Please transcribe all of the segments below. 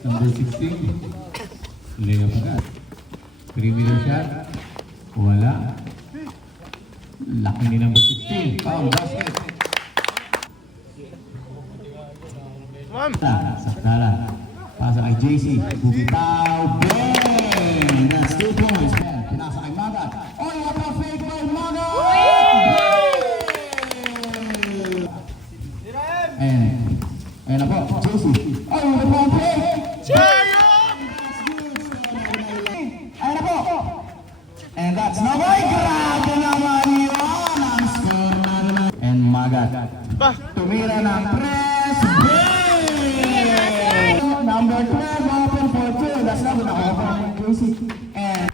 Number 16. Leo agad. 3-meter shot. Wala. Laki ni number 16. Foul basket. Sakdalan. Pasa kay JC. Bumitaw. Bang! That's 2 points. Pinasa kay Magat. Oh, what a fake by Magat! And na po, JC. Oh, what a fake! And na po. And that's no way. Grabe naman yun. Ang score na. And Magat. Tumira ng press. Number 12, open for 2. That's not gonna open for JC. And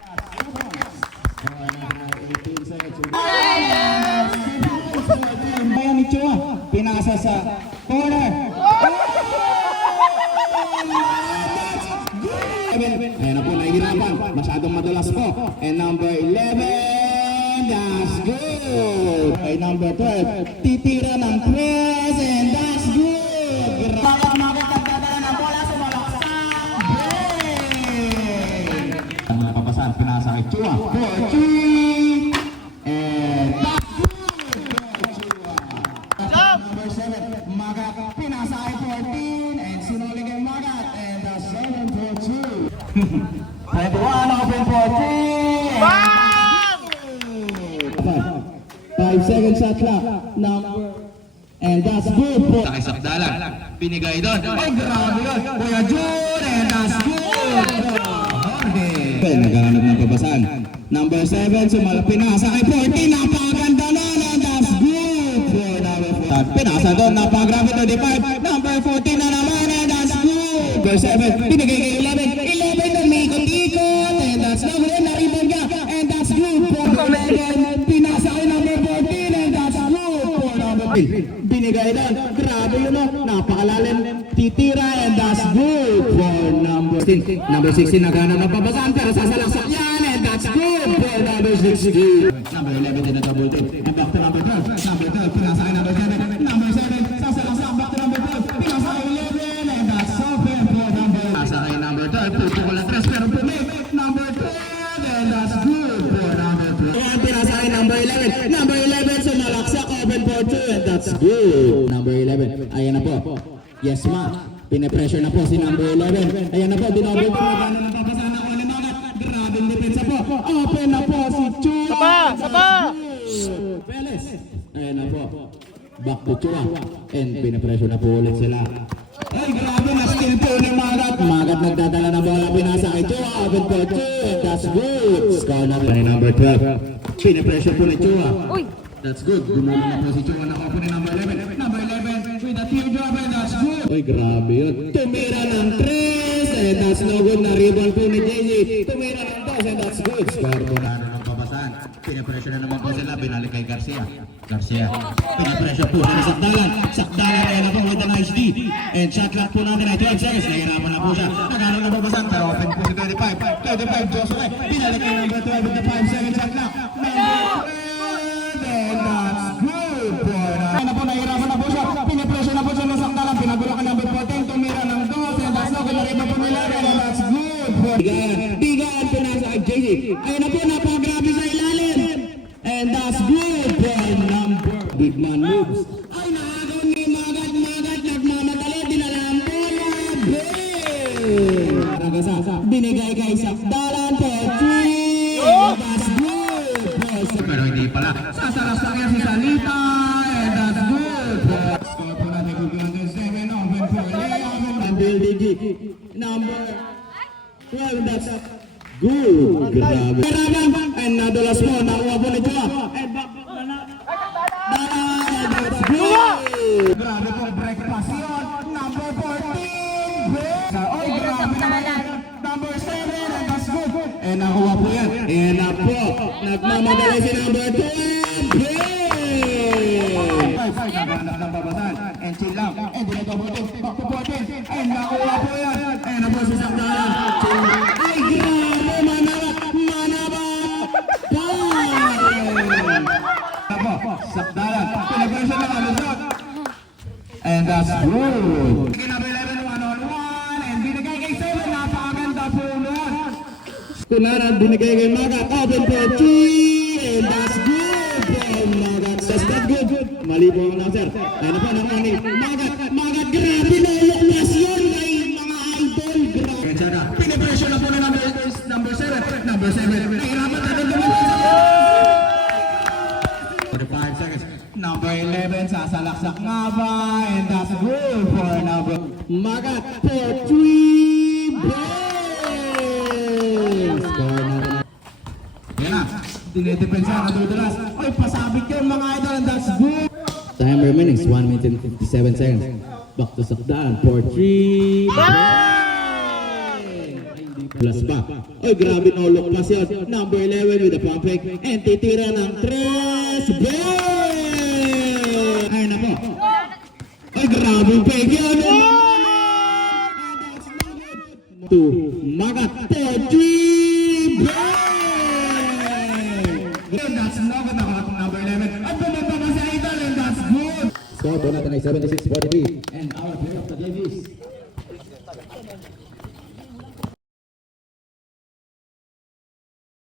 Bayan ni Chua, pinasa sa corner. Ayan na po, nahihirapan. Masyadong madalas po. And number 11, that's good. Ay number 12, titira ng press and that's good. Pinasa kay Chua. 4-3. And that's good. Chua. Number 7, Magat. Pinasa kay 14. And sinuli kay Magat. And that's 7-4-2. 21, open for 3. 5 seconds shot clock. Number. And that's good. Sakay Sakdalan. Pinigay doon. Ay, grabe yun. Kuya Jun. And that's good. Naghahanap ng pabasan. Number 7, pinasa kay 14, napakaganda na, and that's good for number 4. Pinasa doon, napakagrabe 35, number 14 na naman, and that's good. Number 7, pinigay kay 11, 11 na may ikot-ikot, and that's good, na-rebound niya, and that's good for 11, pinasa kay number 14, and that's good for number 15. Binigay doon, grabe yun, napakalalim, titira, and that's good for number 16. Number 16 naghanap ng pabasan pero sasalaksak yan, and that's good for number 16. Number 11 din na double team. And back to number 12. Number 12, pinasa kay number 7. Number 7, sasalaksak, back to number 12. Pinasa kay 11, and that's open for number. Pinasa kay number 12. Puto ko lang 3 pero pumit. Number 12, and that's good for number 12. And pinasa kay number 11. Number 11, sumalaksak, open for 2, and that's good. Number 11, ayan na po. Yes, ma. Pine-pressure na po si number 11. Ayan na po, dinobel po. Gano'n na papasahan ako ni Magat. Grabing depensa po. Open na po si Chua. Sapa! Peles. Ayan na po. Back to Chua. And pine-pressure na po ulit sila. Ay, grabe na skill po ni Magat. Magat nagdadala ng bola. Pinasa kay Chua. Open for 2. And that's good. Score na po ni number 12. Pine-pressure po ni Chua. That's good. Gumulong na po si Chua na open ni number 11. Number 11 with a teardrop, and that's good. Ay, grabe yun. Tumira ng 3, and that's no good. Na-rebound po ni JJ. Tumira ng 2, and that's good. Score po na ng pabasan. Pinapressure na naman po sila. Binalik kay Garcia. Pinapressure po sa Sakdalan. Sakdalan ay na po with a nice D. And shot clock po natin ay 12 seconds. Nahirapan na po siya. Naghanap na pabasan. Pero open po si 25. 25, Joshua. Binalik kay number 12 with the 5 seconds shot clock. Number 12. And that's good for na. Ano po, nahirapan na po siya. Pinapressure na po siya ng Sakdalan. Pinagulak ang number 14. Tumira ng 2. And that's no good. Nariba po nila. And that's good for Bigaan po nasa kay JJ. Ayun na po, napakagrabe sa ilalim. And that's good for number. Big man moves. Ay, nakagaw ni Magat. Nagmamadali. Dinala ang bola. Bang! Nagasa. Binigay kay Sakdalan for 3. And that's good for. Pero hindi pala. Sasalasak yan si Salita. And that's good for. Score po natin kung gano'n 7. Open for 11. And Bill Digi. Number 12. That's good. Grabe. And nadulas mo. Nakuha po ni Chua. And back. And that's good. Grabe po. Break pass yun. Number 14. Oy, grabe naman. Number 7. And that's good. And nakuha po yan. And na po. Nagmamadali si number 12. Naghanap ng babasan. And chill lang. And dinatobot. Back to 14. And nakuha po yan. And na po si Sakdalan. Chill lang. Ay, grabe. Manabat. Sakdalan. Pinag-version na kalusot. And that's good. Number 11, 1-on-1. And binigay kay Kunaran, binigay kay Magat. Open for 3. And that's good from Magat. That's not good. Mali po ang announcer. Ayun na po naman ni Magat. Magat, grabe na ulas yun kay mga idol. Grabe. Pinipresyon na po na number 7. Number 7. Nahirapan na rin naman. 45 seconds. Number 11, sasalaksak nga ba? And that's good for number Magat for 3 brains. Score natin. Yan na. Tinidepensa na dudulas. Ay, pasabit yun mga idol. And that's good. Time remaining 1 minute and 57 seconds. Back to Sakdaan for 3 plus pa. Ay, grabe no look pass yun. Number 11 with the pump fake. And titira ng 3 brains. Ay na po. Ay, grabe fake yun. To Magat for 3 brains. That's not number 11. Ay, bumaba ka sa idol and that's good. Score po natin ay 76-43. And our player of the game is